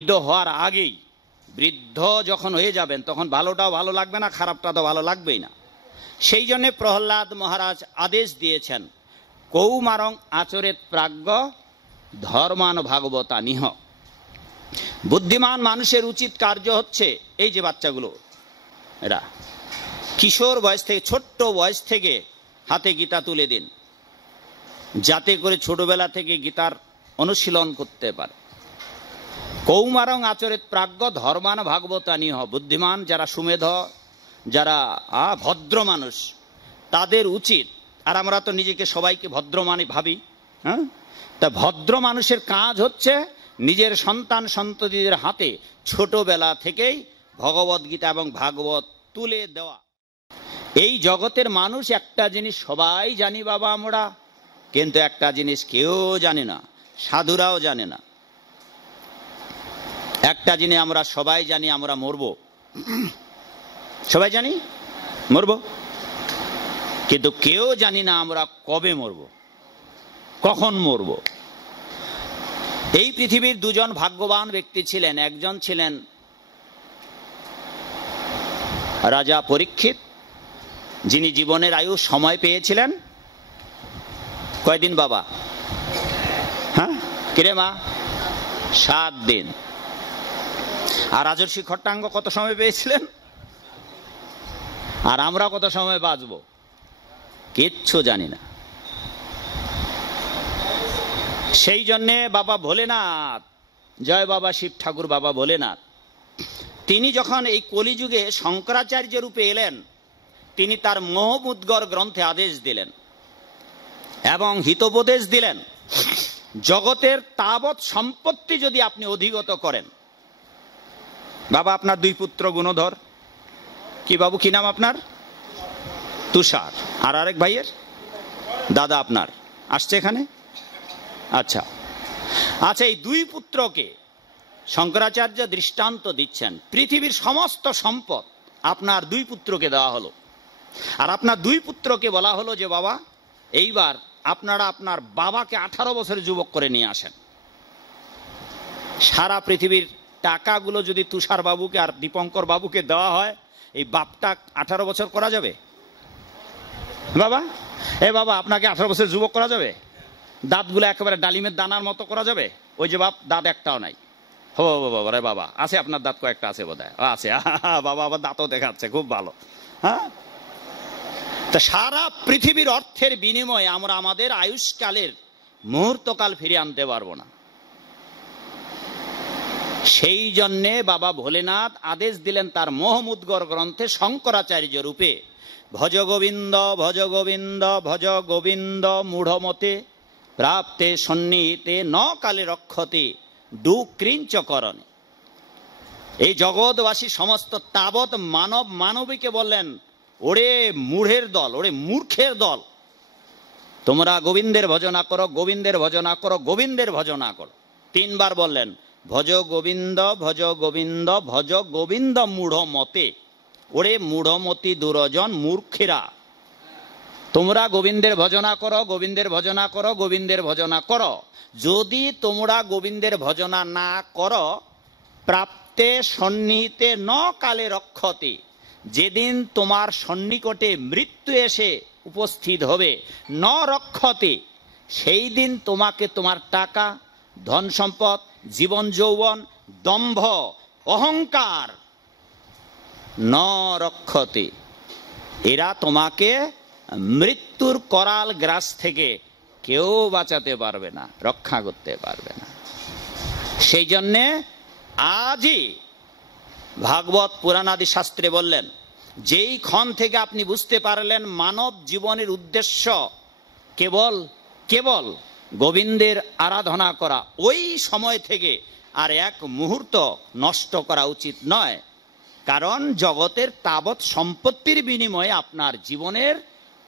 বৃদ্ধ হওয়ার আগেই, বৃদ্ধ যখন হয়ে যাবেন তখন ভালোটাও ভালো লাগবে না, খারাপটা তো ভালো লাগবেই না। সেই জন্য প্রহ্লাদ মহারাজ আদেশ দিয়েছেন, কৌমারং আচরেত প্রাজ্ঞ ধর্মান ভাগবতা নিহ। বুদ্ধিমান মানুষের উচিত কার্য হচ্ছে, এই যে বাচ্চাগুলো, এরা কিশোর বয়স থেকে, ছোট্ট বয়স থেকে হাতে গীতা তুলে দিন, যাতে করে ছোটবেলা থেকে গীতার অনুশীলন করতে পারে। কৌমারং আচরেত প্রাজ্ঞ ধর্মান ভাগবতা নিহ। বুদ্ধিমান যারা, সুমেধ যারা, ভদ্র মানুষ, তাদের উচিত, আর আমরা তো নিজেকে সবাইকে ভদ্র মানে ভাবি, হ্যাঁ, তা ভদ্র মানুষের কাজ হচ্ছে নিজের সন্তান সন্ততিদের হাতে ছোটবেলা থেকেই ভগবদ গীতা এবং ভাগবত তুলে দেওয়া। এই জগতের মানুষ একটা জিনিস সবাই জানি বাবা আমরা, কিন্তু একটা জিনিস কেউ জানে না, সাধুরাও জানে না। একটা জিনিস আমরা সবাই জানি, আমরা মরব। সবাই জানি মরব, কিন্তু কেউ জানি না আমরা কবে মরব, কখন মরব। এই পৃথিবীর দুজন ভাগ্যবান ব্যক্তি ছিলেন। একজন ছিলেন রাজা পরীক্ষিত, যিনি জীবনের আয়ু সময় পেয়েছিলেন কয়দিন বাবা? হ্যাঁ, কিরে মা? 7 দিন। আর রাজর্ষি খট্টাঙ্গ কত সময় পেয়েছিলেন? আর আমরা কত সময় বাঁচব কিচ্ছু জানি না। সেই জন্যে বাবা ভোলেনাথ, জয় বাবা শিব ঠাকুর বাবা ভোলেনাথ, তিনি যখন এই কলিযুগে শঙ্করাচার্য রূপে এলেন, তিনি তার মোহমুদ্গর গ্রন্থে আদেশ দিলেন এবং হিতোপদেশ দিলেন, জগতের তাবৎ সম্পত্তি যদি আপনি অধিগত করেন। বাবা আপনার 2 পুত্র গুণধর, কি বাবু, কি নাম আপনার? তুষার। আর আরেক ভাইয়ের দাদা আপনার আসছে এখানে? আচ্ছা আচ্ছা, এই 2 পুত্রকে শঙ্করাচার্য দৃষ্টান্ত দিচ্ছেন, পৃথিবীর সমস্ত সম্পদ আপনার 2 পুত্রকে দেওয়া হলো। আর আপনার 2 পুত্রকে বলা হলো যে বাবা, এইবার আপনারা আপনার বাবাকে 18 বছরের যুবক করে নিয়ে আসেন। সারা পৃথিবীর টাকাগুলো যদি তুষার বাবুকে আর দীপঙ্কর বাবুকে দেওয়া হয়, এই বাপটা 18 বছর করা যাবে বাবা? বাবা আপনাকে 18 বছর যুবক করা যাবে? দাঁতগুলো একেবারে ডালিমের দানার মতো করা যাবে? ওই যে বাপ দাঁত একটাও নাই। হো বাবা রে বাবা, আছে আপনার দাঁত কয়েকটা আছে বোধহয়, আছে বাবা, আবার দাঁতও দেখাচ্ছে, খুব ভালো। হ্যাঁ, তা সারা পৃথিবীর অর্থের বিনিময়ে আমরা আমাদের আয়ুষ্কালের মুহূর্তকাল ফিরিয়ে আনতে পারবো না। সেই জন্যে বাবা ভোলেনাথ আদেশ দিলেন তার মোহমুদ্গর গ্রন্থে শঙ্করাচার্য রূপে, ভজ গোবিন্দ ভজ গোবিন্দ ভজ গোবিন্দ মূঢ়মতে প্রাপ্তে সন্নিহিতে ন কালে রক্ষতে দুক্রিঞ্চ করণে। এই জগৎবাসী সমস্ত তাবৎ মানব মানবীকে বললেন, ওরে মূঢ়ের দল, ওরে মূর্খের দল, তোমরা গোবিন্দের ভজনা করো, গোবিন্দের ভজনা করো, গোবিন্দের ভজনা করো। 3 বার বললেন, ভজ গোবিন্দ ভজ গোবিন্দ ভজ গোবিন্দ মূঢ়মতে। ওরে মূঢ়মতি দুরজন মূর্খেরা, তোমরা গোবিন্দের ভজনা করো, গোবিন্দের ভজনা করো, গোবিন্দের ভজনা করো। যদি তোমরা গোবিন্দের ভজনা না করো, প্রাপ্তে সন্নিহিতে ন কালে রক্ষতে, যেদিন তোমার সন্নিকটে মৃত্যু এসে উপস্থিত হবে, ন রক্ষতে, সেই দিন তোমাকে তোমার টাকা, ধন সম্পদ, জীবন যৌবন, দম্ভ, অহংকার ন রক্ষতে, এরা তোমাকে মৃত্যুর করাল গ্রাস থেকে কেউ বাঁচাতে পারবে না, রক্ষা করতে পারবে না। সেই জন্যে আজই ভাগবত পুরাণাদি শাস্ত্রে বললেন, যেই ক্ষণ থেকে আপনি বুঝতে পারলেন মানব জীবনের উদ্দেশ্য কেবল কেবল গোবিন্দের আরাধনা করা, ওই সময় থেকে আর 1 মুহূর্ত নষ্ট করা উচিত নয়। কারণ জগতের তাবৎ সম্পত্তির বিনিময়ে আপনার জীবনের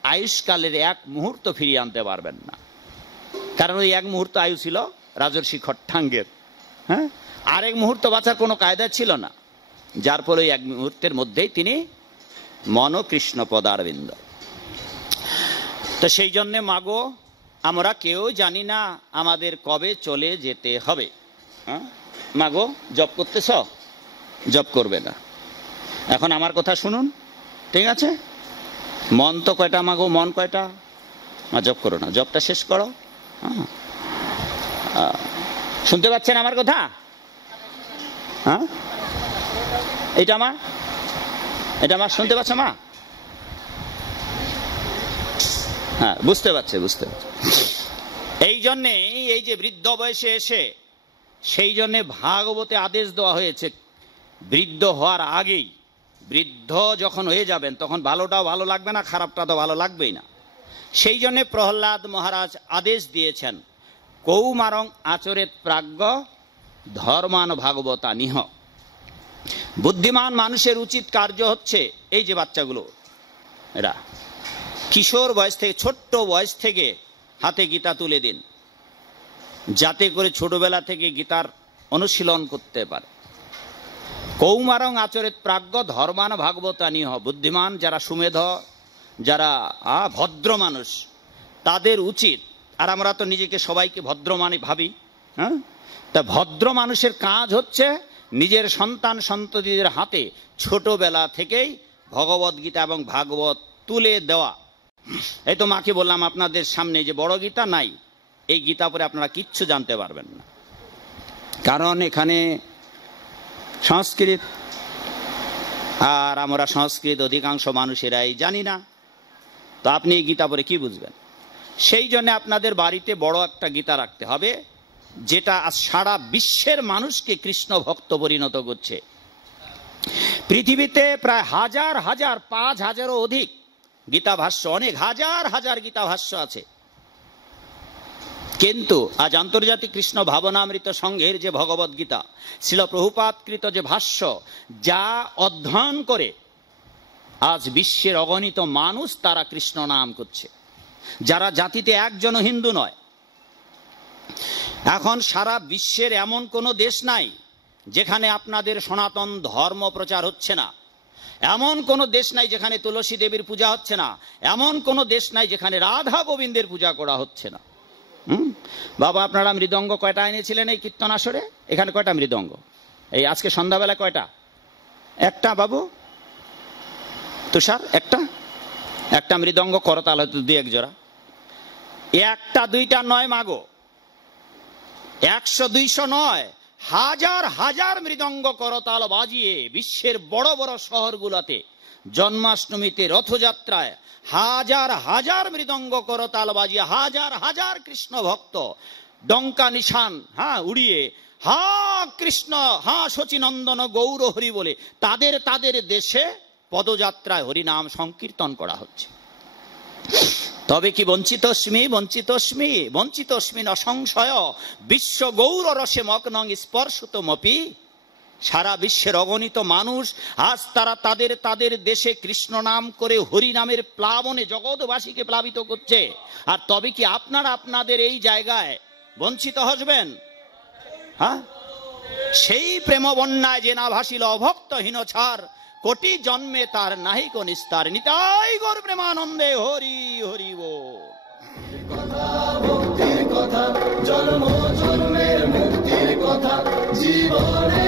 আয়ুষ্কালের 1 মুহূর্ত ফিরিয়ে আনতে পারবেন না। কারণ ওই 1 মুহূর্ত আয়ু ছিল রাজর্ষি খট্টাঙ্গের, হ্যাঁ, আর 1 মুহূর্ত বাঁচার কোনো কায়দা ছিল না, যার ফলে 1 মুহূর্তের মধ্যেই তিনি মন কৃষ্ণ পদারবিন্দ। তো সেই জন্যে মাগো, আমরা কেউ জানি না আমাদের কবে চলে যেতে হবে। হ্যাঁ, মাগো জপ করতেছ, জপ করবে না। এখন আমার কথা শুনুন, ঠিক আছে? মন তো কয়টা মাগো, মন কয়টা? জপ করো না, জপটা শেষ করো। শুনতে পাচ্ছেন আমার কথা? হ্যাঁ, এটা মা, এটা মা শুনতে পাচ্ছ মা? হ্যাঁ, বুঝতে পারছে, বুঝতে পারছে। এই জন্যে এই যে বৃদ্ধ বয়সে এসে, সেই জন্যে ভাগবতে আদেশ দেওয়া হয়েছে বৃদ্ধ হওয়ার আগেই, বৃদ্ধ যখন হয়ে যাবেন তখন ভালোটাও ভালো লাগবে না, খারাপটা তো ভালো লাগবেই না। সেই জন্যে প্রহ্লাদ মহারাজ আদেশ দিয়েছেন, কৌমারং আচরেত প্রাজ্ঞ ধর্মান ভাগবতা নিহ। বুদ্ধিমান মানুষের উচিত কার্য হচ্ছে, এই যে বাচ্চাগুলো, এরা কিশোর বয়স থেকে, ছোট্ট বয়স থেকে হাতে গীতা তুলে দিন, যাতে করে ছোটবেলা থেকে গীতার অনুশীলন করতে পারে। কৌমারং আচরেত প্রাজ্ঞ ধর্মান ভাগবতা নিহ। বুদ্ধিমান যারা, সুমেধ যারা, ভদ্র মানুষ, তাদের উচিত, আর আমরা তো নিজেকে সবাইকে ভদ্র মানে ভাবি, হ্যাঁ, তা ভদ্র মানুষের কাজ হচ্ছে নিজের সন্তান সন্ততিদের হাতে ছোটবেলা থেকেই ভগবদ গীতা এবং ভাগবত তুলে দেওয়া। এই তো মাকে বললাম আপনাদের সামনে যে বড় গীতা নাই, এই গীতা পরে আপনারা কিচ্ছু জানতে পারবেন না, কারণ এখানে সংস্কৃত, আর আমরা সংস্কৃত অধিকাংশ মানুষেরাই জানি না। তো আপনি এই গীতা পরে কি বুঝবেন? সেই জন্য আপনাদের বাড়িতে বড় একটা গীতা রাখতে হবে, যেটা সারা বিশ্বের মানুষকে কৃষ্ণ ভক্ত পরিণত করছে। পৃথিবীতে প্রায় হাজার হাজার, 5,000-এরও অধিক গীতা ভাষ্য, অনেক হাজার হাজার গীতা ভাষ্য আছে। কিন্তু আজ আন্তর্জাতিক কৃষ্ণ ভাবনামৃত সংঘের যে ভগবদ গীতা, শ্রীল প্রভুপাদকৃত যে ভাষ্য, যা অধ্যয়ন করে আজ বিশ্বের অগণিত মানুষ তারা কৃষ্ণ নাম করছে, যারা জাতিতে একজনও হিন্দু নয়। এখন সারা বিশ্বের এমন কোনো দেশ নাই যেখানে আপনাদের সনাতন ধর্ম প্রচার হচ্ছে না, এমন কোনো দেশ নাই যেখানে তুলসী দেবীর পূজা হচ্ছে না, এমন কোনো দেশ নাই যেখানে রাধা গোবিন্দের পূজা করা হচ্ছে না। বাবা, আপনারা মৃদঙ্গ কয়টা এনেছিলেন এই কীর্তন আসরে? এখানে কয়টা মৃদঙ্গ? এই আজকে সন্ধ্যাবেলা কয়টা? একটা বাবু, তুষার, একটা মৃদঙ্গ, করতাল হয়তো 2-1 জোড়া। একটা দুইটা নয় মাগো, 100-200 নয়, হাজার হাজার মৃদঙ্গ করতাল বাজিয়ে বিশ্বের বড় বড় শহরগুলোতে জন্মাষ্টমীতে, রথযাত্রায় হাজার হাজার মৃদঙ্গ করতাল বাজিয়ে হাজার হাজার কৃষ্ণ ভক্ত ডঙ্কা নিশান উড়িয়ে হা কৃষ্ণ, হা শচীনন্দন গৌর হরি বলে তাদের তাদের দেশে পদযাত্রায় হরিনাম সংকীর্তন করা হচ্ছে। তবে কি বঞ্চিতস্মি বঞ্চিতস্মি বঞ্চিতস্মিন অসংশয় বিশ্ব গৌর রসে মগ্নং স্পর্শতমপি। সারা বিশ্বের অগণিত মানুষ আজ তারা তাদের তাদের দেশে কৃষ্ণ নাম করে হরিনামের প্লাবনে জগৎবাসীকে প্লাবিত করছে। আর তবে কি আপনারা আপনাদের এই জায়গায় বঞ্চিত হসবেন? সেই প্রেম বন্যায় যে না ভাসিল অভক্তহীন ছাড়, কোটি জন্মে তার নাহিক নিস্তার। নিতাই গৌর প্রেমানন্দে হরি হরি বল। কথা মুক্তির কথা, জন্ম জন্মের মুক্তির কথা, জীবনে